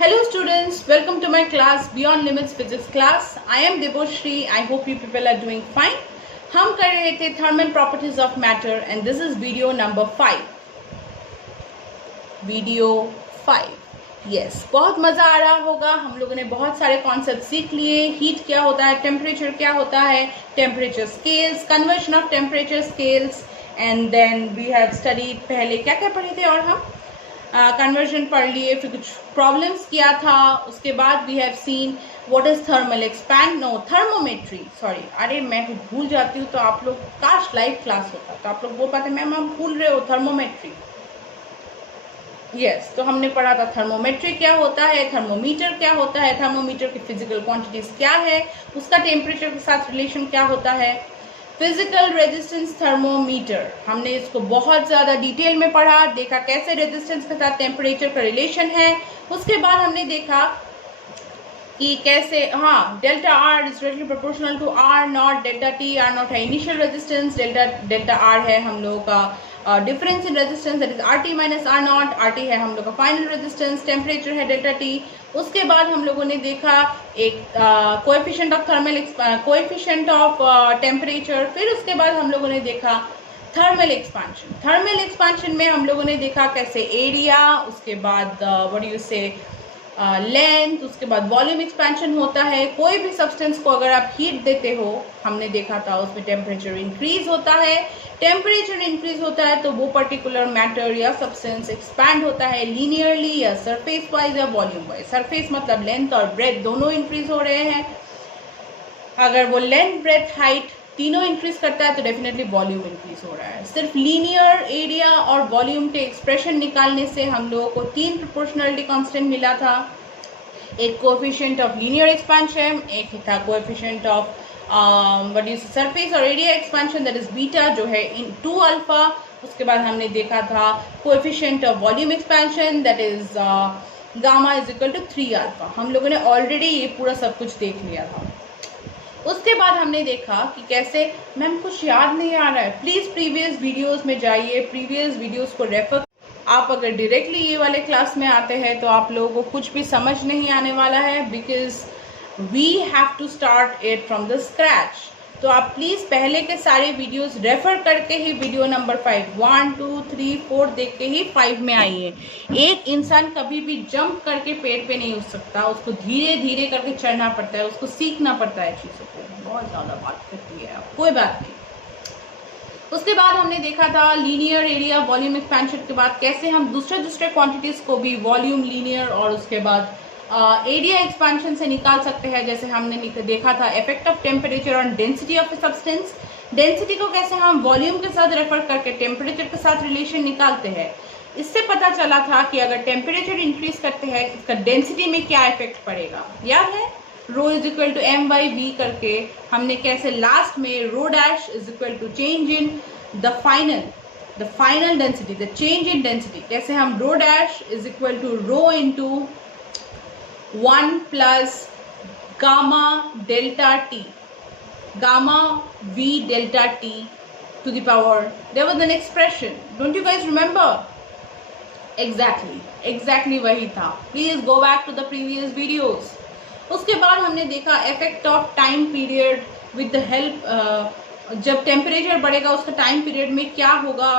Hello students, welcome to my class Beyond Limits Physics class. I am Deboshri. I hope you people are doing fine. हम कर रहे थे thermal properties of matter and this is video number 5. Video 5. Yes, बहुत मज़ा आ रहा होगा. हम लोगों ने बहुत सारे कॉन्सेप्ट सीख लिए. हीट क्या होता है, टेम्परेचर क्या होता है, temperature scales, conversion of temperature scales, and then we have studied पहले क्या क्या पढ़े थे और हम कन्वर्जन पढ़ लिए, फिर कुछ प्रॉब्लम्स किया था. उसके बाद we have seen what is thermal thermometry. Sorry, अरे मैं कुछ भूल जाती हूँ तो आप लोग काश लाइव क्लास होता तो आप लोग बोल पाते मैम हम भूल रहे हो थर्मोमेट्री. यस, तो हमने पढ़ा था थर्मोमेट्री क्या होता है, थर्मोमीटर क्या होता है, थर्मोमीटर की फिजिकल क्वांटिटीज क्या है, उसका टेम्परेचर के साथ रिलेशन क्या होता है. फिजिकल रेजिस्टेंस थर्मोमीटर, हमने इसको बहुत ज़्यादा डिटेल में पढ़ा, देखा कैसे रेजिस्टेंस के साथ टेम्परेचर का रिलेशन है. उसके बाद हमने देखा कि कैसे delta R is directly proportional to R naught. Delta T, R naught है इनिशियल रेजिस्टेंस, डेल्टा आर है हम लोगों का difference in resistance, that is R T minus R naught. R T है हम लोग का फाइनल रेजिस्टेंस, टेम्परेचर है डेल्टा टी. उसके बाद हम लोगों ने देखा एक कोएफिशिएंट ऑफ टेम्परेचर. फिर उसके बाद हम लोगों ने देखा थर्मल एक्सपांशन. थर्मल एक्सपांशन में हम लोगों ने देखा कैसे एरिया, उसके बाद व्हाट डू यू से लेंथ, उसके बाद वॉल्यूम एक्सपेंशन होता है. कोई भी सब्सटेंस को अगर आप हीट देते हो, हमने देखा था उसमें टेम्परेचर इंक्रीज होता है. टेम्परेचर इंक्रीज होता है तो वो पर्टिकुलर मैटर या सब्सटेंस एक्सपैंड होता है लीनियरली या सरफेस वाइज या वॉल्यूम वाइज. सरफेस मतलब लेंथ और ब्रेथ दोनों इंक्रीज हो रहे हैं. अगर वो लेंथ, ब्रेथ, हाइट तीनों इंक्रीज करता है तो डेफिनेटली वॉल्यूम इंक्रीज हो रहा है. सिर्फ लीनियर एरिया और वॉल्यूम के एक्सप्रेशन निकालने से हम लोगों को 3 प्रोपोर्शनलिटी कांस्टेंट मिला था. एक कोएफिशिएंट ऑफ लीनियर एक्सपेंशन, एक था कोएफिशिएंट ऑफ सरफेस और area expansion that is beta जो है इन 2 अल्फा. उसके बाद हमने देखा था coefficient of volume expansion that is gamma is equal to 3 alpha. हम लोगों ने ऑलरेडी ये पूरा सब कुछ देख लिया था. उसके बाद हमने देखा कि कैसे मैम कुछ याद नहीं आ रहा है, प्लीज़ प्रीवियस वीडियोस में जाइए, प्रीवियस वीडियोस को रेफर. आप अगर डायरेक्टली ये वाले क्लास में आते हैं तो आप लोगों को कुछ भी समझ नहीं आने वाला है, because we have to start it from the scratch. तो आप प्लीज़ पहले के सारे वीडियोस रेफर करके ही वीडियो नंबर 5, 1, 2, 3, 4 देख के ही 5 में आइए. एक इंसान कभी भी जंप करके पेड़ पे नहीं उठ सकता, उसको धीरे धीरे करके चढ़ना पड़ता है, उसको सीखना पड़ता है चीज़ों को. बहुत ज़्यादा बात करती है, कोई बात नहीं. उसके बाद हमने देखा था लीनियर एरिया वॉल्यूम एक्सपेंशन के बाद कैसे हम दूसरे क्वांटिटीज़ को भी वॉल्यूम, लीनियर और उसके बाद एरिया एक्सपेंशन से निकाल सकते हैं. जैसे हमने देखा था effect of temperature on density of a substance. Density को कैसे हम वॉल्यूम के साथ रेफर करके टेम्परेचर के साथ रिलेशन निकालते हैं. इससे पता चला था कि अगर टेम्परेचर इंक्रीज करते हैं इसका डेंसिटी में क्या इफेक्ट पड़ेगा. याद है rho is equal to M by V करके हमने कैसे लास्ट में rho dash is equal to change in the final density, the change in density, कैसे हम rho dash is equal to rho into 1 plus gamma delta T, gamma V delta T to the power. There was an expression, don't you guys remember? Exactly वही था. Please go back to the previous videos. उसके बाद हमने देखा effect of time period with the help, जब temperature बढ़ेगा उसका time period में क्या होगा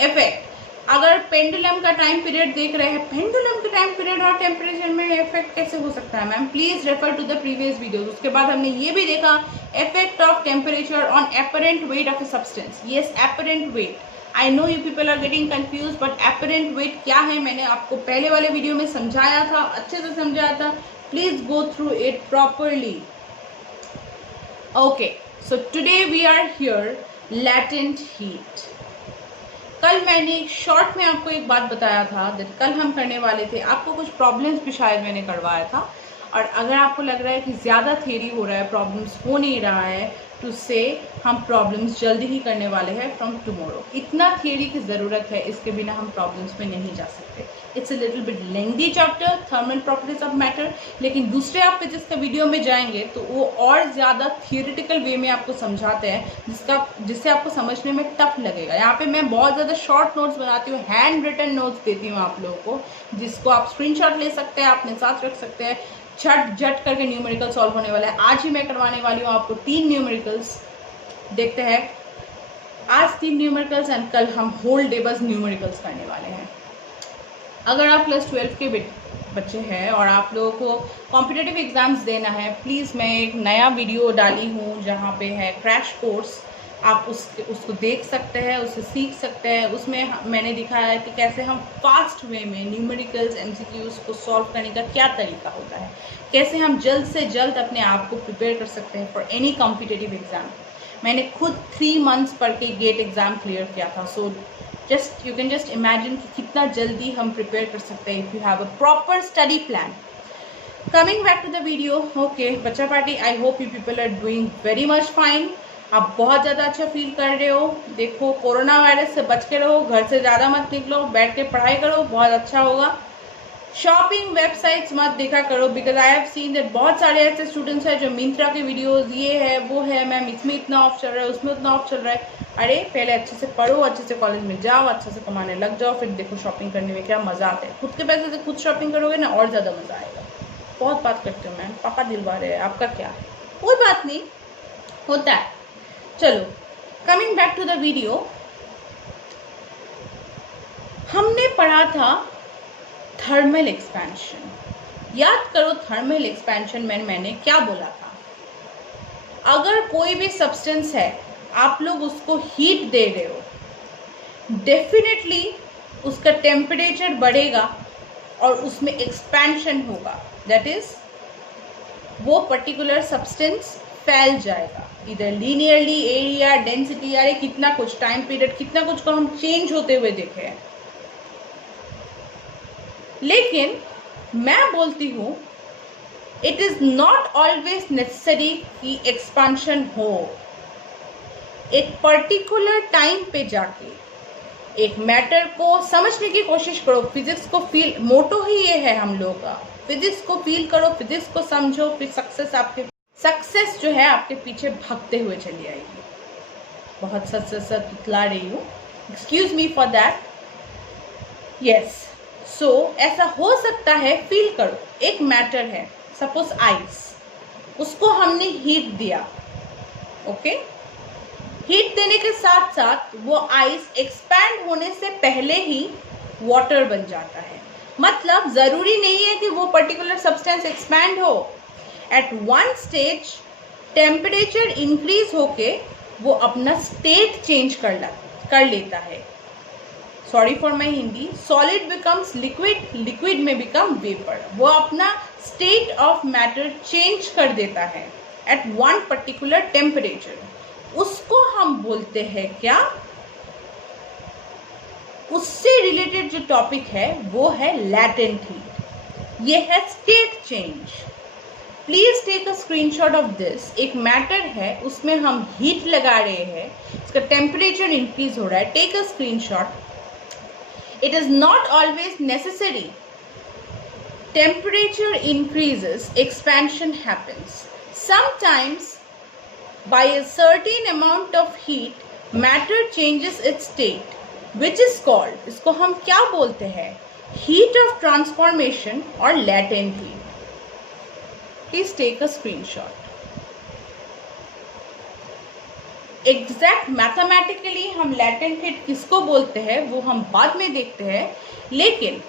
इफेक्ट. अगर पेंडुलम का टाइम पीरियड देख रहे हैं, पेंडुलम का टाइम पीरियड और टेम्परेचर में इफेक्ट कैसे हो सकता है ma'am, please refer to the previous videos. उसके बाद हमने ये भी देखा effect of temperature on apparent weight of a substance. Yes, apparent weight. I know you people are getting confuse, but apparent weight क्या है मैंने आपको पहले वाले वीडियो में समझाया था, अच्छे से समझाया था. Please go through it properly. Okay, so today we are here latent heat. कल मैंने एक शॉर्ट में आपको एक बात बताया था दैट कल हम करने वाले थे. आपको कुछ प्रॉब्लम्स भी शायद मैंने करवाया था, और अगर आपको लग रहा है कि ज़्यादा थ्योरी हो रहा है, प्रॉब्लम्स हो नहीं रहा है, टू से हम प्रॉब्लम्स जल्दी ही करने वाले हैं फ्रॉम टुमारो। इतना थियरी की ज़रूरत है, इसके बिना हम प्रॉब्लम्स में नहीं जा सकते। It's a little bit lengthy chapter, thermal properties of matter, लेकिन दूसरे आप फिजिक्स के वीडियो में जाएंगे तो वो और ज़्यादा थियोरिटिकल वे में आपको समझाते हैं, जिससे आपको समझने में टफ लगेगा। यहाँ पे मैं बहुत ज़्यादा शॉर्ट नोट्स बनाती हूँ, हैंड रिटन नोट्स देती हूँ आप लोगों को, जिसको आप स्क्रीनशॉट ले सकते हैं, अपने साथ रख सकते हैं। झट करके न्यूमेरिकल सॉल्व होने वाला है। आज ही मैं करवाने वाली हूँ आपको 3 न्यूमेरिकल्स। देखते हैं, आज 3 न्यूमेरिकल्स एंड कल हम होल डे बस न्यूमेरिकल्स करने वाले हैं। अगर आप क्लास 12 के बच्चे हैं और आप लोगों को कॉम्पिटिटिव एग्जाम्स देना है, प्लीज़ मैं एक नया वीडियो डाली हूँ जहाँ पे है क्रैश कोर्स, आप उसको देख सकते हैं, उससे सीख सकते हैं। उसमें मैंने दिखाया है कि कैसे हम फास्ट वे में न्यूमेरिकल्स एमसीक्यूज़ को सॉल्व करने का क्या तरीका होता है, कैसे हम जल्द से जल्द अपने आप को प्रिपेयर कर सकते हैं फॉर एनी कॉम्पिटिटिव एग्ज़ाम। मैंने खुद 3 मंथ्स पढ़ के गेट एग्ज़ाम क्लियर किया था। So just you can just imagine कि कितना जल्दी हम प्रिपेयर कर सकते हैं if you have a proper study plan. Coming back to the video, okay बच्चा party, I hope you people are doing very much fine. आप बहुत ज़्यादा अच्छा फील कर रहे हो। देखो, कोरोना वायरस से बच के रहो, घर से ज़्यादा मत निकलो, बैठ के पढ़ाई करो, बहुत अच्छा होगा। शॉपिंग वेबसाइट्स मत देखा करो, because I have seen that बहुत सारे ऐसे स्टूडेंट्स हैं जो मिंत्रा के वीडियोस, ये है वो है, मैम इसमें इतना ऑफ चल रहा है, उसमें उतना ऑफ चल रहा है। अरे पहले अच्छे से पढ़ो, अच्छे से कॉलेज में जाओ, अच्छे से कमाने लग जाओ, फिर देखो शॉपिंग करने में क्या मज़ा आता है। खुद के पैसे से खुद शॉपिंग करोगे ना, और ज़्यादा मज़ा आएगा। बहुत बात करते हो मैम, पापा दिलवा रहे हैं, आपका क्या है? कोई बात नहीं, होता है। चलो, coming back to the video, हमने पढ़ा था थर्मल एक्सपेंशन। याद करो, थर्मल एक्सपेंशन में मैंने क्या बोला था? अगर कोई भी सब्सटेंस है, आप लोग उसको हीट दे रहे हो, डेफिनेटली उसका टेम्परेचर बढ़ेगा और उसमें एक्सपेंशन होगा। दैट इज वो पर्टिकुलर सब्सटेंस फैल जाएगा, इधर लीनियरली, एरिया, डेंसिटी, अरे कितना कुछ, टाइम पीरियड, कितना कुछ को हम चेंज होते हुए देखे हैं। लेकिन मैं बोलती हूँ, it is not always necessary कि एक्सपांशन हो। एक पर्टिकुलर टाइम पे जाके एक मैटर को समझने की कोशिश करो। फिजिक्स को फील, मोटो ही ये है हम लोगों का, फिजिक्स को फील करो, फिजिक्स को समझो, फिर सक्सेस जो है आपके पीछे भागते हुए चली आएगी। बहुत सच तुतला रही हूँ, excuse me for that. Yes, so ऐसा हो सकता है, फील करो, एक मैटर है, सपोज आइस, उसको हमने हीट दिया, ओके? हीट देने के साथ साथ वो आइस एक्सपैंड होने से पहले ही वाटर बन जाता है। मतलब जरूरी नहीं है कि वो पर्टिकुलर सब्सटेंस एक्सपैंड हो। At one stage temperature increase होके वो अपना स्टेट चेंज कर लेता है। Sorry for my Hindi, solid becomes liquid, liquid में बिकम वेपर। वो अपना स्टेट ऑफ मैटर चेंज कर देता है एट वन पर्टिकुलर टेम्परेचर। उसको हम बोलते हैं क्या? उससे रिलेटेड जो टॉपिक है वो है लैटेंट हीट, ये है state change. Please take a screenshot of this. एक मैटर है, उसमें हम हीट लगा रहे हैं, इसका टेम्परेचर इंक्रीज हो रहा है। Take a screenshot. It is not always necessary. Temperature increases, expansion happens. Sometimes, by a certain amount of heat, matter changes its state, which is called, इसको हम क्या बोलते हैं? Heat of transformation or latent heat. Please take a screenshot. Exact mathematically हम latent heat किसको बोलते हैं वो हम बाद में देखते हैं, लेकिन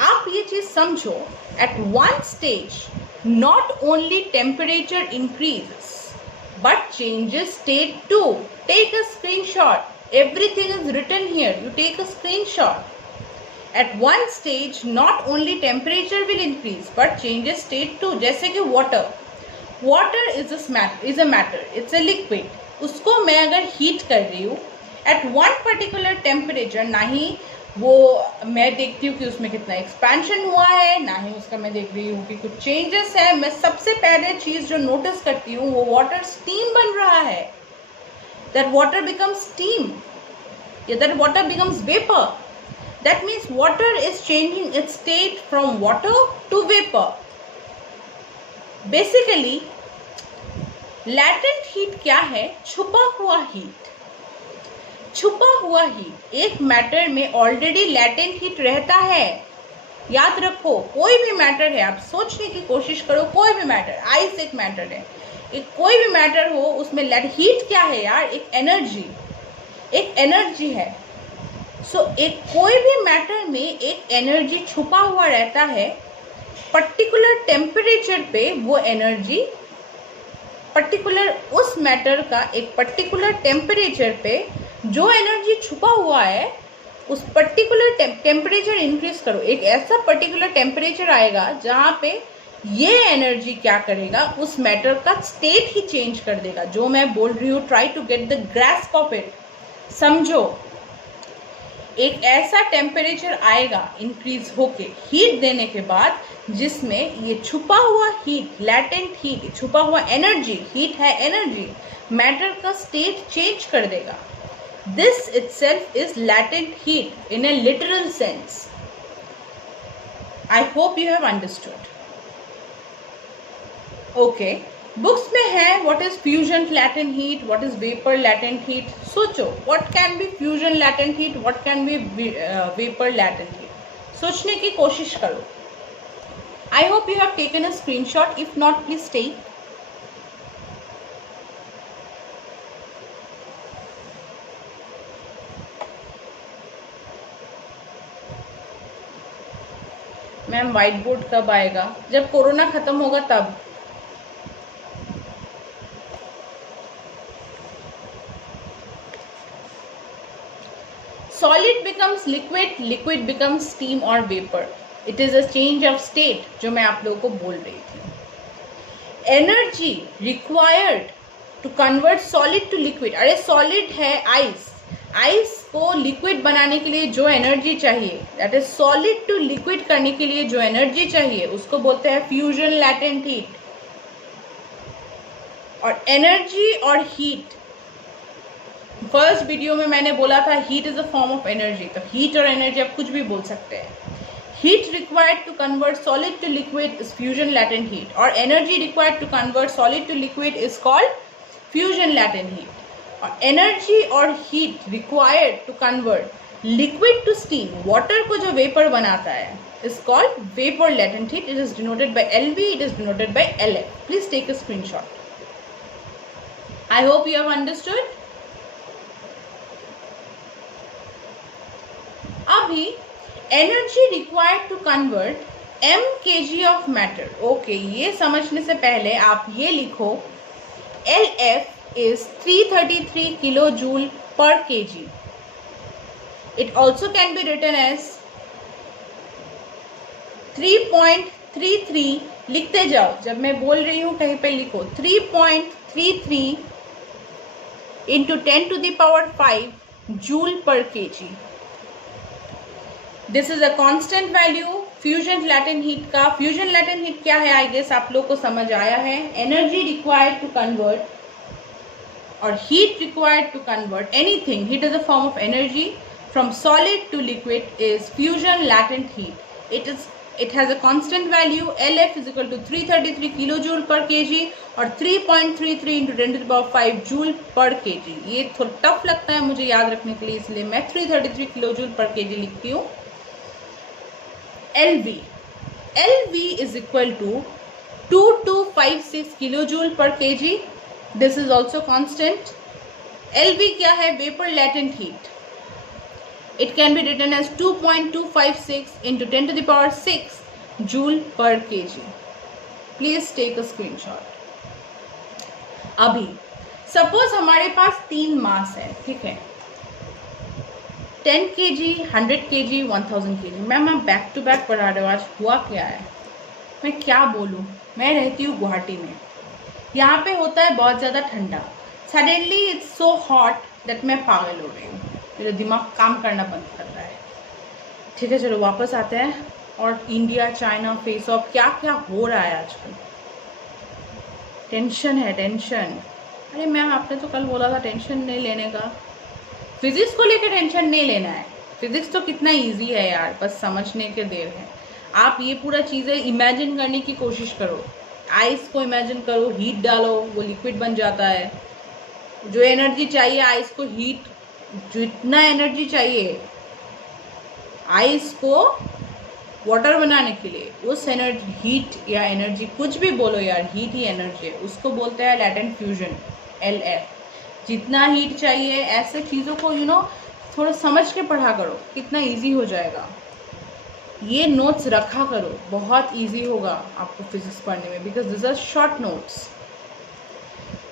आप ये चीज समझो, at one stage not only temperature increases but changes state too. Take a screenshot, everything is written here, you take a screenshot. At one stage not only temperature will increase but changes state too. जैसे कि water is a matter, it's a liquid. उसको मैं अगर heat कर रही हूँ eight one particular temperature, ना ही वो मैं देखती हूँ कि उसमें कितना एक्सपेंशन हुआ है, ना ही उसका मैं देख रही हूँ कि कुछ चेंजेस है। मैं सबसे पहले चीज जो नोटिस करती हूँ वो वाटर स्टीम बन रहा है, दैट वाटर बिकम्स स्टीम या that water becomes vapour. That means water is changing its state from water to vapor. Basically, latent heat क्या है? छुपा हुआ हीट. छुपा हुआ हीट एक मैटर में ऑलरेडी लैटेंट हीट रहता है. याद रखो, कोई भी मैटर है, आप सोचने की कोशिश करो, कोई भी मैटर, आइस एक मैटर है, एक कोई भी मैटर हो, उसमें हीट क्या है यार? एक एनर्जी, एक एनर्जी है. एक कोई भी मैटर में एक एनर्जी छुपा हुआ रहता है. पर्टिकुलर टेम्परेचर पे वो एनर्जी, पर्टिकुलर उस मैटर का एक पर्टिकुलर टेम्परेचर पे जो एनर्जी छुपा हुआ है, उस पर्टिकुलर टेम्परेचर इंक्रीज करो. एक ऐसा पर्टिकुलर टेम्परेचर आएगा जहाँ पे ये एनर्जी क्या करेगा? उस मैटर का स्टेट ही चेंज कर देगा. जो मैं बोल रही हूँ, try to get the grasp of it. समझो, एक ऐसा टेम्परेचर आएगा इंक्रीज होके हीट देने के बाद, जिसमें ये छुपा हुआ हीट, लैटेंट हीट, छुपा हुआ एनर्जी, हीट है एनर्जी, मैटर का स्टेट चेंज कर देगा. This itself is latent heat in a literal sense. I hope you have understood. Okay, books में है what is fusion latent heat, what is vapour latent heat. सोचो, what can be fusion latent heat, what can be vapour latent heat. सोचने की कोशिश करो. I hope you have taken a screenshot. If not, please take. Ma'am white board कब आएगा? जब corona खत्म होगा तब. Solid becomes liquid, liquid becomes steam or vapor. It is a change of state, जो मैं आप लोगों को बोल रही थी. Energy required to convert solid to liquid. अरे solid है आइस, आइस को लिक्विड बनाने के लिए जो एनर्जी चाहिए, that is solid to liquid करने के लिए जो एनर्जी चाहिए, उसको बोलते हैं फ्यूजन लैटेंट हीट. और एनर्जी और हीट, फर्स्ट वीडियो में मैंने बोला था heat is a form of energy. तो हीट और एनर्जी आप कुछ भी बोल सकते हैं. Heat required to convert solid to liquid is fusion latent heat, और energy required to convert solid to liquid is called fusion latent heat. और एनर्जी और heat required to convert liquid to steam, water को जो vapour बनाता है, is called vapour latent heat. It is denoted by LV, it is denoted by LF. Please take a screenshot. I hope you have understood. अभी energy required to convert m kg of matter. Okay, ये समझने से पहले आप ये लिखो, LF is 333 kilo joule per kg. It also can be written as 3.33. लिखते जाओ, जब मैं बोल रही हूँ कहीं पे लिखो 3.33 into 10 to the power 5 joule per kg. This is a constant value. Fusion latent heat का, फ्यूजन लैटेंट हीट क्या है, आई गेस आप लोग को समझ आया है. एनर्जी रिक्वायर्ड टू कन्वर्ट और heat required to convert anything, heat is a form of energy, from solid to liquid is fusion latent heat. It has a constant value. LF is equal to 333 kilo joule per kg और 3.33 into 10 to the power 5 joule per kg. ये थोड़ा tough लगता है मुझे याद रखने के लिए, इसलिए मैं 333 किलो जूल पर kg लिखती हूँ. LV is equal to 2256 kilojoule per kg. This is also constant. LV क्या है? Vapor latent heat. It can be written as 2.256 into 10 to the power 6 joule per kg. Please take a screenshot. अभी suppose हमारे पास 3 मास है, ठीक है, 10 kg, 100 kg, 1000 kg. Ma'am आप back to back पढ़ा रहे हो, आज हुआ क्या है? मैं क्या बोलूँ. मैं रहती हूँ गुवाहाटी में, यहाँ पे होता है बहुत ज़्यादा ठंडा. Suddenly it's so hot that मैं पागल हो रही हूँ, मेरा दिमाग काम करना बंद कर रहा है. ठीक है, चलो वापस आते हैं। और इंडिया चाइना फेस ऑफ, क्या क्या हो रहा है आजकल। टेंशन है, टेंशन। अरे मैम आपने तो कल बोला था टेंशन नहीं लेने का। फिजिक्स को लेकर टेंशन नहीं लेना है। फिजिक्स तो कितना इजी है यार, बस समझने के देर है। आप ये पूरा चीज़ें इमेजिन करने की कोशिश करो। आइस को इमेजिन करो, हीट डालो, वो लिक्विड बन जाता है। जो एनर्जी चाहिए आइस को हीट, जितना एनर्जी चाहिए आइस को वाटर बनाने के लिए, उस एनर्जी, हीट या एनर्जी कुछ भी बोलो यार, हीट ही एनर्जी है, उसको बोलते हैं लैटेंट फ्यूजन, LF। जितना हीट चाहिए, ऐसे चीज़ों को थोड़ा समझ के पढ़ा करो, कितना इजी हो जाएगा। ये नोट्स रखा करो, बहुत इजी होगा आपको फिजिक्स पढ़ने में, because this are short notes.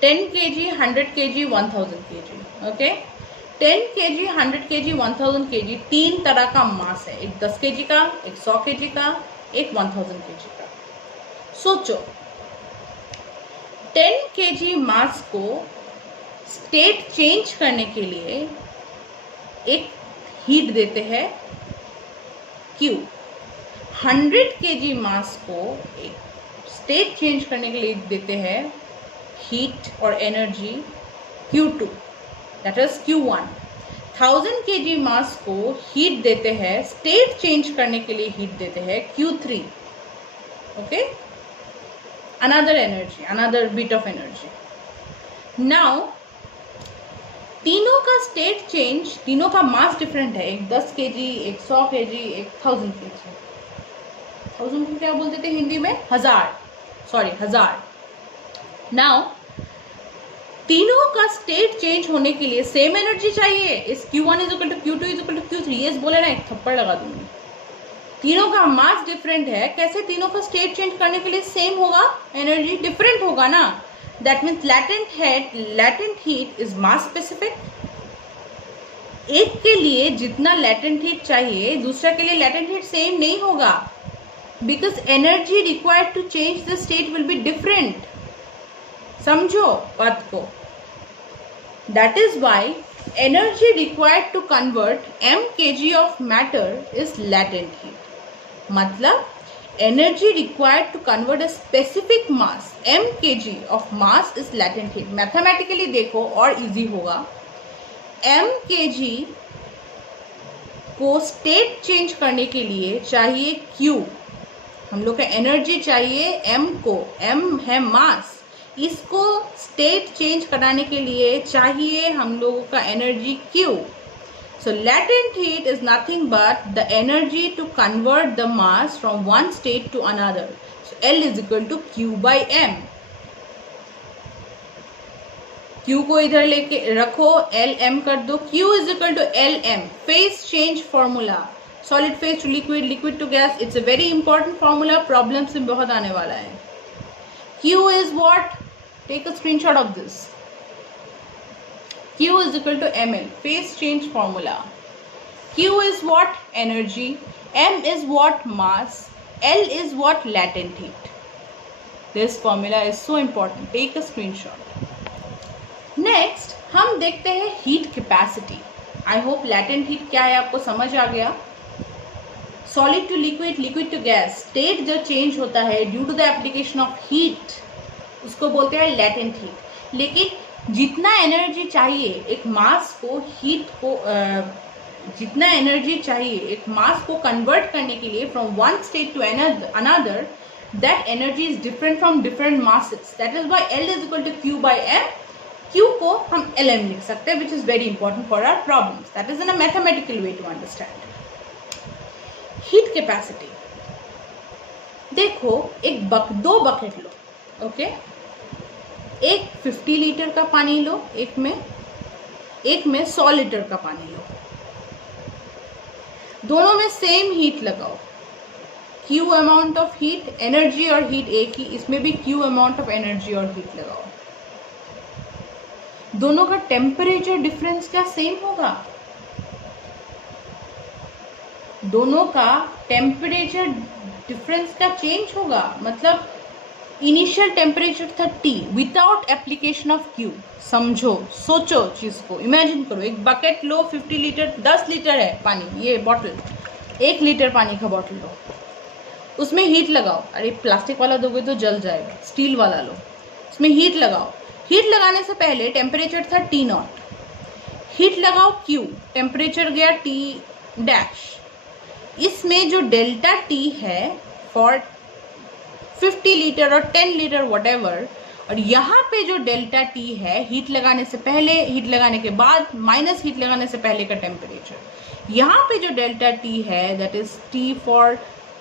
10 kg, 100 kg, 1000 kg, okay. 10 kg, 100 kg, 1000 kg 3 तरह का मास है। एक 10 kg का, एक 100 kg का, एक 1000 kg का। सोचो 10 kg मास को स्टेट चेंज करने के लिए एक हीट देते हैं Q। 100 kg मास को एक स्टेट चेंज करने के लिए देते हैं हीट और energy Q2, that is Q1। 1000 kg मास को हीट देते हैं, स्टेट चेंज करने के लिए हीट देते हैं Q3, okay. Another energy, another bit of energy. Now तीनों का स्टेट चेंज, तीनों का मास डिफरेंट है। एक 10 kg, एक 100 kg, एक 1000 kg। 1000 को क्या बोलते थे हिंदी में? हजार, सॉरी, हजार। नाउ तीनों का स्टेट चेंज होने के लिए सेम एनर्जी चाहिए। इस Q1 is equal to Q2 is equal to Q3, ये बोले ना एक थप्पड़ लगा दूंगी। तीनों का मास डिफरेंट है, कैसे तीनों का स्टेट चेंज करने के लिए सेम होगा? एनर्जी डिफरेंट होगा ना। That means latent heat is mass specific. एक के लिए जितना लैटेंट हीट चाहिए, दूसरा के लिए लैटेंट हीट सेम नहीं होगा, because energy required to change the state will be different. समझो बात को। That is why energy required to convert m kg of matter is latent heat. मतलब energy required to convert a specific mass m kg of mass is latent heat. Mathematically देखो और easy होगा। m kg को state change करने के लिए चाहिए Q। हम लोग का energy चाहिए m को, m है mass, इसको स्टेट चेंज कराने के लिए चाहिए हम लोगों का energy Q। So latent heat is nothing but the energy to convert the mass from one state to another. So L is equal to Q by M। Q को इधर लेके रखो, LM कर दो। Q is equal to LM, phase change formula, solid phase to liquid, liquid to gas. It's a very important formula, problems में बहुत आने वाला है। Q is what? Take a screenshot of this. Q is equal to ml, phase change formula. Q is what? Energy. M is what? Mass. L is what? Latent heat. This formula is so important. Take a screenshot. Next, हम देखते हैं heat capacity. I hope latent heat क्या है आपको समझ आ गया। Solid to liquid, liquid to gas. State जो change होता है due to the application of heat, उसको बोलते हैं लैटेंट हीट। लेकिन जितना एनर्जी चाहिए एक मास को, हीट को, जितना एनर्जी चाहिए एक मास को कन्वर्ट करने के लिए from one state to another, that energy is different from different masses. That is why L is equal to Q by M। Q को हम LM लिख सकते हैं, which is very important for our problems. That is in a mathematical way to understand heat capacity. देखो दो bucket लो, okay. एक 50 litre का पानी लो, एक में 100 लीटर का पानी लो। दोनों में सेम हीट लगाओ, Q amount of heat, energy और हीट एक ही, इसमें भी Q अमाउंट ऑफ एनर्जी और हीट लगाओ। दोनों का टेम्परेचर डिफरेंस क्या सेम होगा? दोनों का टेम्परेचर डिफरेंस का चेंज होगा। मतलब इनिशियल टेम्परेचर था T without application of Q। समझो, सोचो चीज को, इमेजिन करो। एक बकेट लो, 50 लीटर, 10 लीटर है पानी, ये बॉटल, 1 लीटर पानी का बॉटल लो, उसमें हीट लगाओ। अरे प्लास्टिक वाला दोगे तो जल जाएगा, स्टील वाला लो, उसमें हीट लगाओ। हीट लगाने से पहले टेम्परेचर था T0, हीट लगाओ Q, टेम्परेचर गया T'। इसमें जो डेल्टा T है फॉर 50 लीटर और 10 लीटर व्हाटएवर, और यहाँ पे जो डेल्टा T है हीट लगाने से पहले, हीट लगाने के बाद, माइनस हीट लगाने से पहले का टेम्परेचर, यहाँ पे जो डेल्टा T है that is T for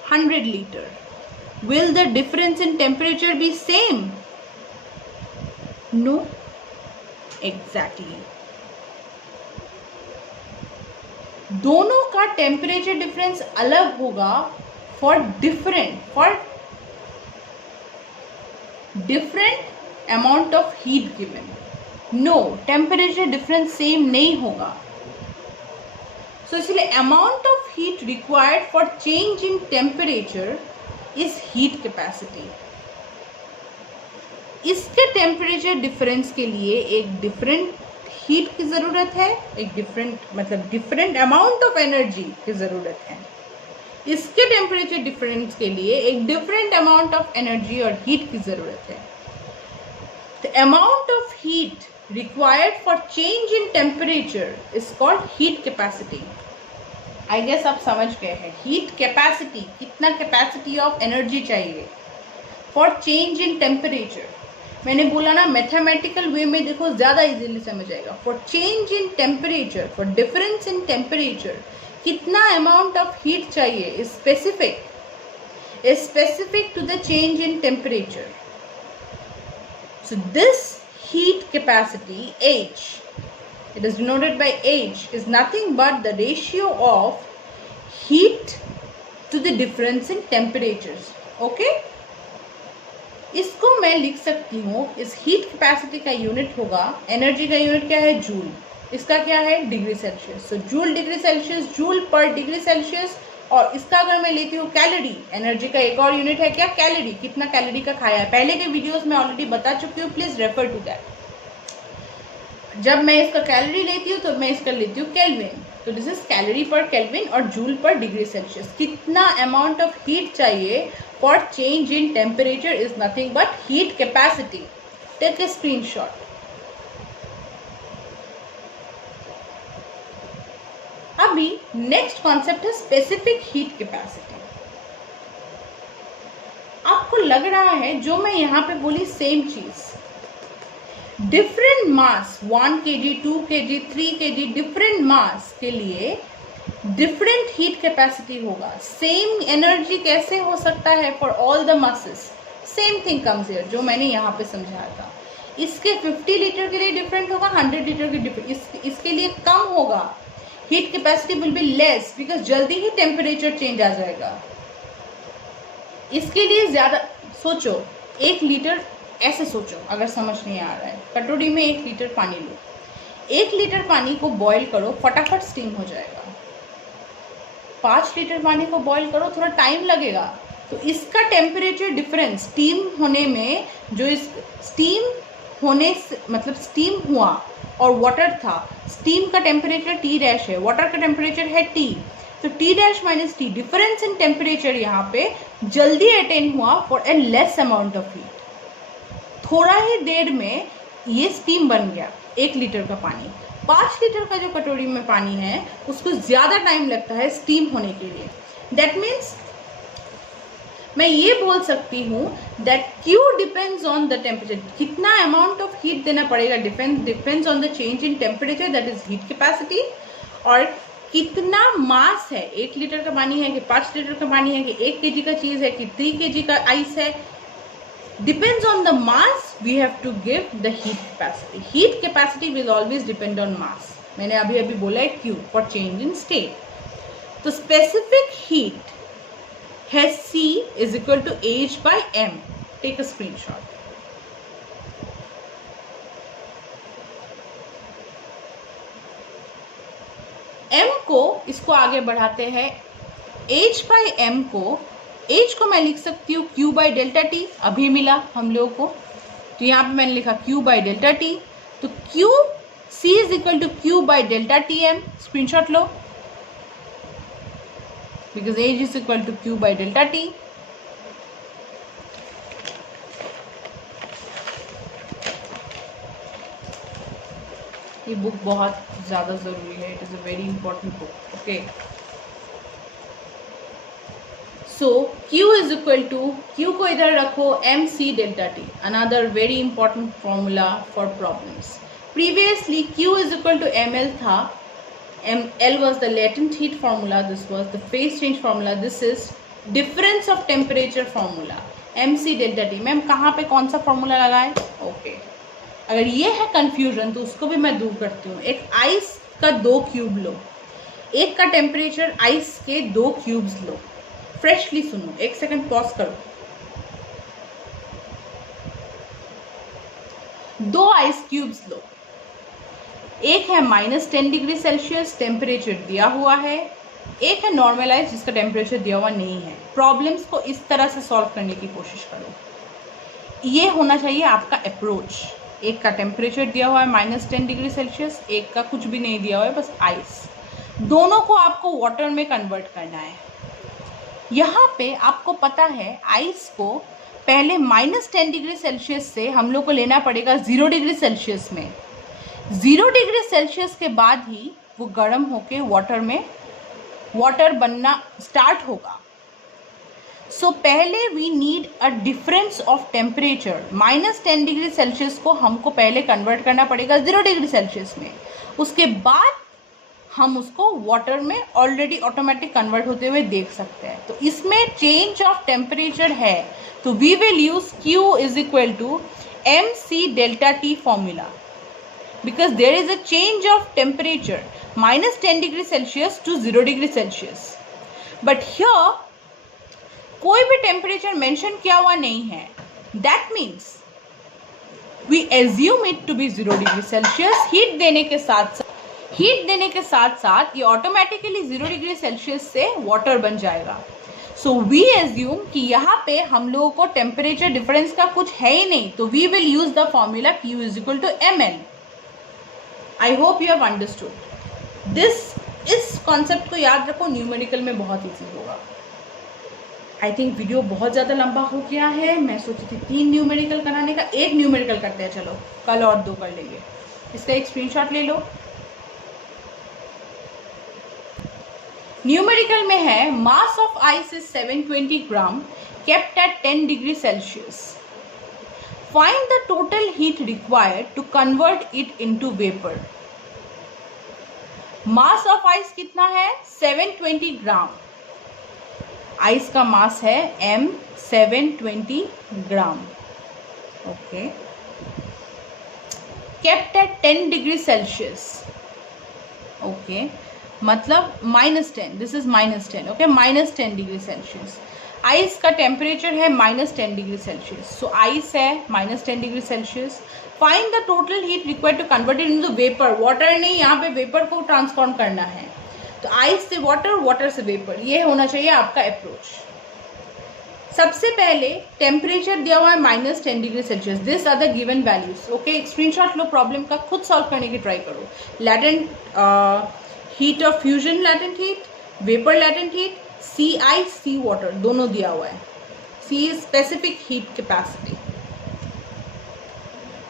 100 litre. Will the difference in temperature be same? No, exactly. दोनों का टेम्परेचर डिफरेंस अलग होगा for different amount of heat given. No, temperature difference same नहीं होगा। सो इसलिए amount of heat required for change in temperature is heat capacity. इसके temperature difference के लिए एक डिफरेंट हीट की जरूरत है, एक डिफरेंट अमाउंट ऑफ एनर्जी की जरूरत है। इसके टेम्परेचर डिफरेंस के लिए एक डिफरेंट अमाउंट ऑफ एनर्जी और हीट की जरूरत है। The amount of heat required for change in temperature is called heat capacity. I guess आप समझ गए हैं। हीट कैपेसिटी, कितना कैपेसिटी ऑफ एनर्जी चाहिए फॉर चेंज इन टेम्परेचर। मैंने बोला ना, मैथमेटिकल वे में देखो ज्यादा इजीली समझ आएगा। For change in temperature, for difference in temperature, कितना अमाउंट ऑफ हीट चाहिए is specific to the change in temperature. So this heat capacity H, it is denoted by H, is nothing but the ratio of heat to the difference in temperatures. Okay? इसको मैं लिख सकती हूँ, इस heat capacity का unit होगा, energy का unit क्या है? जूल। इसका क्या है? Degree Celsius. So joule degree Celsius, joule per degree Celsius. और इसका अगर मैं लेती हूँ कैलोरी, एनर्जी का एक और यूनिट है क्या? कैलोरी। कितना कैलोरी का खाया है, पहले के वीडियोस में ऑलरेडी बता चुकी हूँ, प्लीज रेफर टू दैट। जब मैं इसका कैलोरी लेती हूँ तो मैं इसका लेती हूँ केल्विन। तो this is calorie per kelvin और जूल पर डिग्री सेल्सियस। कितना अमाउंट ऑफ हीट चाहिए for change in temperature is nothing but heat capacity. Take a screenshot. अभी नेक्स्ट कॉन्सेप्ट है स्पेसिफिक हीट कैपेसिटी। आपको लग रहा है जो मैं यहां पे बोली सेम चीज, different mass 1 kg, 2 kg, 3 kg, different mass के लिए डिफरेंट हीट कैपेसिटी होगा। सेम एनर्जी कैसे हो सकता है for all the masses? Same thing comes here, जो मैंने यहाँ पे समझाया था। इसके 50 लीटर के लिए डिफरेंट होगा, 100 लीटर के डिफरेंट, इसके लिए कम होगा। Heat capacity will be less because जल्दी ही टेम्परेचर चेंज आ जाएगा। इसके लिए ज्यादा सोचो, 1 लीटर, ऐसे सोचो अगर समझ नहीं आ रहा है। कटोरी में 1 लीटर पानी लो, 1 लीटर पानी को बॉईल करो, फटाफट स्टीम हो जाएगा। 5 लीटर पानी को बॉईल करो, थोड़ा टाइम लगेगा। तो इसका टेम्परेचर डिफरेंस स्टीम होने में, जो इस स्टीम होने से मतलब स्टीम हुआ और वाटर था, स्टीम का टेम्परेचर T' है, वाटर का टेम्परेचर है T, तो T' minus T, difference in temperature यहाँ पे जल्दी अटेन हुआ for a less amount of heat. थोड़ा ही देर में ये स्टीम बन गया 1 लीटर का पानी। 5 लीटर का जो कटोरी में पानी है उसको ज्यादा टाइम लगता है स्टीम होने के लिए। दैट मीन्स मैं ये बोल सकती हूँ that Q depends on the temperature. कितना अमाउंट ऑफ हीट देना पड़ेगा depends on the change in temperature, that is heat capacity. और कितना मास है, 1 लीटर का पानी है कि 5 लीटर का पानी है कि 1 kg का चीज है कि 3 kg का आइस है, depends on the mass we have to give the heat capacity. Heat capacity will always depend on mass. मैंने अभी अभी बोला है Q for change in state. तो specific heat has C is equal to H by M. Take a screenshot. M को इसको आगे बढ़ाते हैं, H by M को, H को मैं लिख सकती हूँ Q by delta T, अभी मिला हम लोगों को, तो यहाँ पे मैंने लिखा Q by delta T। तो Q C is equal to Q by delta TM। Screenshot low. because H is equal to Q by delta T. ये बुक बहुत ज़्यादा ज़रूरी है, it is a very important book. Okay, so Q is equal to, Q को इधर रखो, MC delta T. Another very important formula for problems. Previously Q is equal to ML था. L was the latent heat formula, this was the phase change formula, this is difference of temperature formula, MC delta T. Ma'am कहाँ पे कौन सा formula लगाए? Okay, अगर ये है confusion तो उसको भी मैं दूर करती हूँ. एक आइस का 2 क्यूब लो, एक का टेम्परेचर आइस के 2 क्यूब्स लो. फ्रेशली सुनो, एक सेकंड पॉज करो. 2 आइस क्यूब्स लो, एक है -10 डिग्री सेल्सियस टेम्परेचर दिया हुआ है, एक है नॉर्मलाइज जिसका टेम्परेचर दिया हुआ नहीं है. प्रॉब्लम्स को इस तरह से सॉल्व करने की कोशिश करो. ये होना चाहिए आपका अप्रोच. एक का टेम्परेचर दिया हुआ है -10 डिग्री सेल्सियस, एक का कुछ भी नहीं दिया हुआ है, बस आइस. दोनों को आपको वाटर में कन्वर्ट करना है. यहाँ पे आपको पता है आइस को पहले -10 डिग्री सेल्सियस से हम लोग को लेना पड़ेगा 0 डिग्री सेल्सियस में. 0 डिग्री सेल्सियस के बाद ही वो गर्म होके वाटर बनना स्टार्ट होगा. सो पहले we need a difference of temperature. -10 degree Celsius को हमको पहले कन्वर्ट करना पड़ेगा 0 डिग्री सेल्सियस में. उसके बाद हम उसको वाटर में ऑलरेडी ऑटोमेटिक कन्वर्ट होते हुए देख सकते हैं. तो इसमें चेंज ऑफ टेम्परेचर है, तो we will use Q is equal to MC delta T formula, because there is a change of temperature -10 degree Celsius to 0 degree Celsius. But here कोई भी टेम्परेचर मेंशन किया हुआ नहीं है. That means we assume it to be 0 degree Celsius. Heat देने के साथ साथ ये ऑटोमेटिकली 0 डिग्री सेल्सियस से वाटर बन जाएगा. सो वी एज्यूम कि यहाँ पे हम लोगों को टेम्परेचर डिफरेंस का कुछ है ही नहीं, तो we will use the formula Q is equal to ML. I hope you have understood this. इस कॉन्सेप्ट को याद रखो, न्यूमेरिकल में बहुत ईजी होगा. आई थिंक वीडियो बहुत ज़्यादा लंबा हो गया है. मैं सोची थी 3 न्यूमेरिकल कराने का, 1 न्यूमेरिकल करते हैं. चलो कल और 2 कर लेंगे. इसका एक स्क्रीनशॉट ले लो. न्यूमेरिकल में है mass of ice is 720 gram kept at 10 degree Celsius. Find the total heat required to convert it into vapor. Mass of ice कितना है? 720 ग्राम. आइस का मास है m 720 gram. Okay, kept at 10 degree Celsius. Okay, मतलब -10, this is -10. Okay, -10 degree Celsius. Ice का temperature है -10 degree Celsius. So ice है -10 degree Celsius. Find the total heat required to convert it into vapour. Water नहीं, यहाँ पे vapour को transform करना है. तो आइस से वाटर, वाटर से वेपर, ये होना चाहिए आपका अप्रोच. सबसे पहले टेम्परेचर दिया हुआ है -10 degree Celsius. This are the given values. Okay, screenshot लो प्रॉब्लम का, खुद सॉल्व करने की ट्राई करो. Latent heat of fusion, latent heat, vapour latent heat, C ice, C water, दोनों दिया हुआ है. C is specific heat capacity.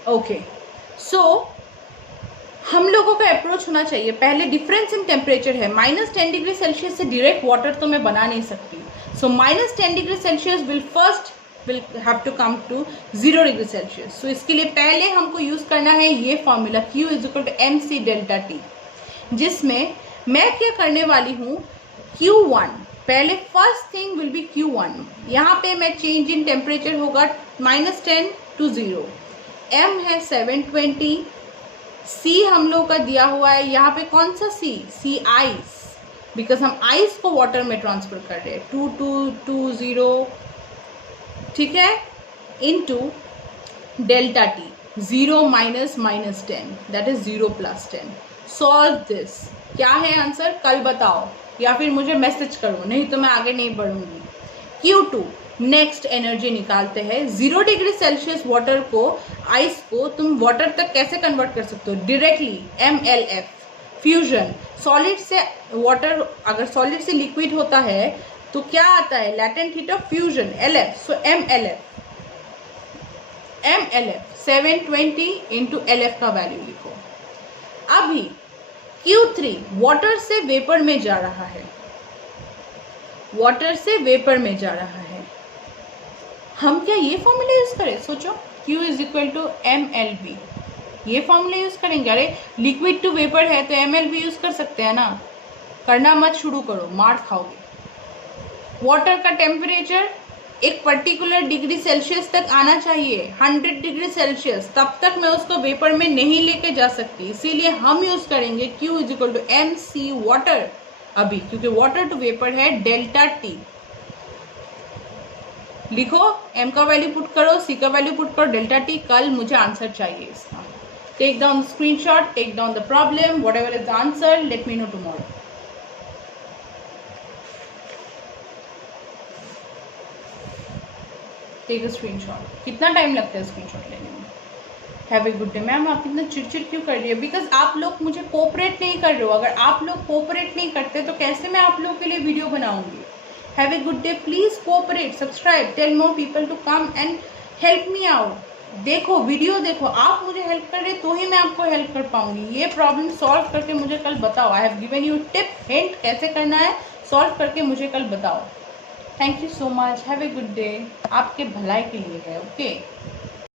Okay, so हम लोगों का अप्रोच होना चाहिए, पहले डिफरेंस इन टेम्परेचर है. -10 डिग्री सेल्सियस से डायरेक्ट वाटर तो मैं बना नहीं सकती. So -10 degree Celsius will have to come to 0 degree Celsius. So इसके लिए पहले हमको यूज करना है ये formula Q is equal to MC delta T, जिसमें मैं क्या करने वाली हूँ, Q1 पहले first thing will be Q1. यहाँ पे मैं चेंज इन टेम्परेचर होगा -10 to 0. M है 720. C हम लोग का दिया हुआ है, यहाँ पे कौन सा C आइस, बिकॉज हम आइस को वाटर में ट्रांसफर कर रहे हैं. 2220, ठीक है, into delta T. 0 - -10 that is 0 + 10. Solve this. क्या है आंसर कल बताओ, या फिर मुझे मैसेज करो, नहीं तो मैं आगे नहीं बढ़ूंगी. Q2 नेक्स्ट एनर्जी निकालते हैं. 0 डिग्री सेल्सियस वाटर को, आइस को तुम वाटर तक कैसे कन्वर्ट कर सकते हो? Directly MLF. फ्यूजन, सॉलिड से वाटर, अगर सॉलिड से लिक्विड होता है तो क्या आता है, latent heat of fusion LF, so MLF 720 into LF का वैल्यू लिखो। अभी Q3 वाटर से वेपर में जा रहा है, वाटर से वेपर में जा रहा है, हम क्या ये फॉर्मूला यूज करें, सोचो Q is equal to MLV, ये फॉर्मूला यूज करेंगे। अरे लिक्विड टू वेपर है तो MLV यूज कर सकते हैं ना, करना मत शुरू करो, मार खाओगे। वाटर का टेम्परेचर एक पर्टिकुलर डिग्री सेल्सियस तक आना चाहिए, 100 डिग्री सेल्सियस, तब तक मैं उसको वेपर में नहीं लेके जा सकती, इसीलिए हम यूज करेंगे Q is equal to MC water, अभी क्योंकि वाटर टू वेपर है डेल्टा T। लिखो, M का वैल्यू पुट करो, C का वैल्यू पुट करो, डेल्टा T, कल मुझे आंसर चाहिए इसका। Take down screenshot, take down the problem, whatever is the answer, let me know tomorrow. Take a screenshot. कितना टाइम लगता है स्क्रीनशॉट लेने में? Have a good day. Ma'am आप इतना चिड़चिड़ क्यों कर रही है? बिकॉज आप लोग मुझे कोऑपरेट नहीं कर रहे हो। अगर आप लोग कोऑपरेट नहीं करते तो कैसे मैं आप लोग के लिए वीडियो बनाऊंगी? Have a good day, please cooperate, subscribe, tell more people to come and help me out. देखो वीडियो देखो, आप मुझे हेल्प कर रहे तो ही मैं आपको हेल्प कर पाऊंगी। ये प्रॉब्लम सॉल्व करके मुझे कल बताओ। I have given you tip, hint कैसे करना है, सॉल्व करके मुझे कल बताओ। Thank you so much, have a good day. आपके भलाई के लिए है, ओके।